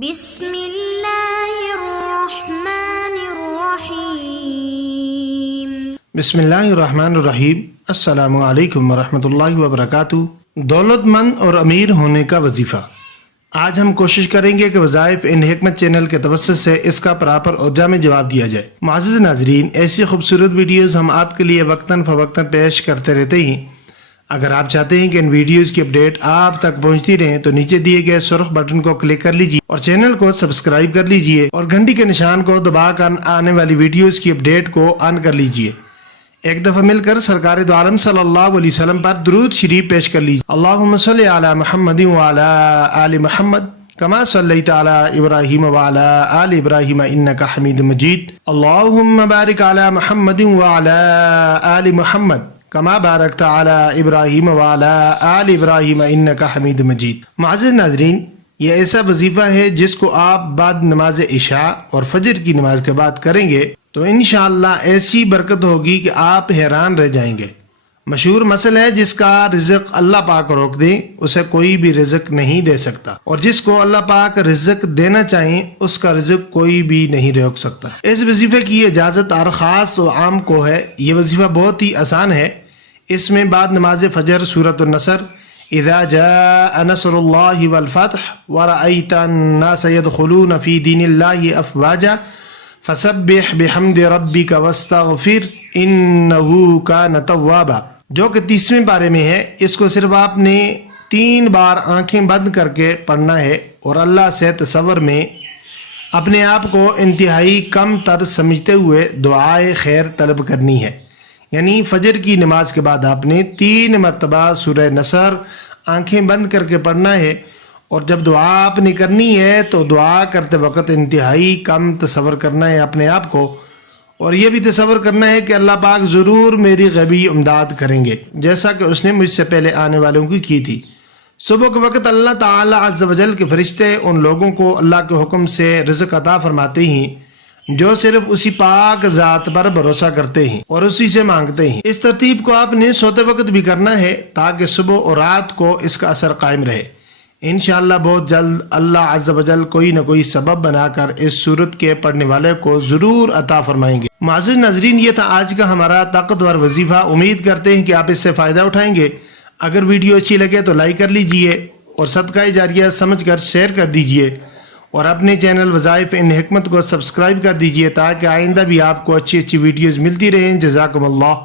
بسم اللہ الرحمن الرحیم۔ بسم اللہ الرحمن الرحیم۔ السلام علیکم ورحمۃ اللہ وبرکاتہ۔ دولت مند اور امیر ہونے کا وظیفہ۔ آج ہم کوشش کریں گے کہ وظائف ان حکمت چینل کے توسط سے اس کا پراپر اور جامع جواب دیا جائے۔ معزز ناظرین، ایسی خوبصورت ویڈیوز ہم آپ کے لیے وقتاً فوقتاً پیش کرتے رہتے ہیں۔ اگر آپ چاہتے ہیں کہ ان ویڈیوز کی اپڈیٹ آپ تک پہنچتی رہیں تو نیچے دیے گئے سرخ بٹن کو کلک کر لیجیے اور چینل کو سبسکرائب کر لیجیے اور گھنٹی کے نشان کو دبا کر آنے والی ویڈیوز کی اپڈیٹ کو آن کر لیجیے۔ ایک دفعہ مل کر سرکار دو عالم صلی اللہ علیہ وسلم پر درود شریف پیش کر لیجیے۔ اللہم صلی علی محمد وعلی آل محمد کما صلیت علی ابراہیم وعلی آل ابراہیم انک حمید مجید۔ اللہم بارک علی محمد وعلی آل محمد کما بارکت علی ابراہیم وعلی آل ابراہیم انک حمید مجید۔ معزز ناظرین، یہ ایسا وظیفہ ہے جس کو آپ بعد نماز عشاء اور فجر کی نماز کے بعد کریں گے تو انشاءاللہ ایسی برکت ہوگی کہ آپ حیران رہ جائیں گے۔ مشہور مسئلہ ہے، جس کا رزق اللہ پاک روک دیں اسے کوئی بھی رزق نہیں دے سکتا، اور جس کو اللہ پاک رزق دینا چاہیں اس کا رزق کوئی بھی نہیں روک سکتا۔ اس وظیفے کی اجازت ہر خاص و عام کو ہے۔ یہ وظیفہ بہت ہی آسان ہے۔ اس میں بعد نماز فجر سورۃ النصر، اذا جاء نصر اللہ والفتح ورأیت الناس يدخلون فی دین اللہ افواجا فسبح بحمد ربک واستغفر انہ کان توابا، جو کہ 30ویں پارے میں ہے۔ اس کو صرف آپ نے 3 بار آنکھیں بند کر کے پڑھنا ہے اور اللہ سے تصور میں اپنے آپ کو انتہائی کم تر سمجھتے ہوئے دعائے خیر طلب کرنی ہے۔ یعنی فجر کی نماز کے بعد آپ نے 3 مرتبہ سورہ نصر آنکھیں بند کر کے پڑھنا ہے، اور جب دعا آپ نے کرنی ہے تو دعا کرتے وقت انتہائی کم تصور کرنا ہے اپنے آپ کو، اور یہ بھی تصور کرنا ہے کہ اللہ پاک ضرور میری غیبی امداد کریں گے، جیسا کہ اس نے مجھ سے پہلے آنے والوں کی کی تھی۔ صبح کے وقت اللہ تعالی عز و جل کے فرشتے ان لوگوں کو اللہ کے حکم سے رزق عطا فرماتے ہیں جو صرف اسی پاک ذات پر بھروسہ کرتے ہیں اور اسی سے مانگتے ہیں۔ اس ترتیب کو آپ نے سوتے وقت بھی کرنا ہے تاکہ صبح اور رات کو اس کا اثر قائم رہے۔ انشاءاللہ بہت جلد اللہ عز و جل کوئی نہ کوئی سبب بنا کر اس صورت کے پڑھنے والے کو ضرور عطا فرمائیں گے۔ معزز ناظرین، یہ تھا آج کا ہمارا طاقتور وظیفہ۔ امید کرتے ہیں کہ آپ اس سے فائدہ اٹھائیں گے۔ اگر ویڈیو اچھی لگے تو لائک کر لیجئے اور صدقہ جاریہ سمجھ کر شیئر کر دیجئے، اور اپنے چینل وظائف ان حکمت کو سبسکرائب کر دیجئے تاکہ آئندہ بھی آپ کو اچھی ویڈیوز ملتی رہیں۔ جزاکم اللہ۔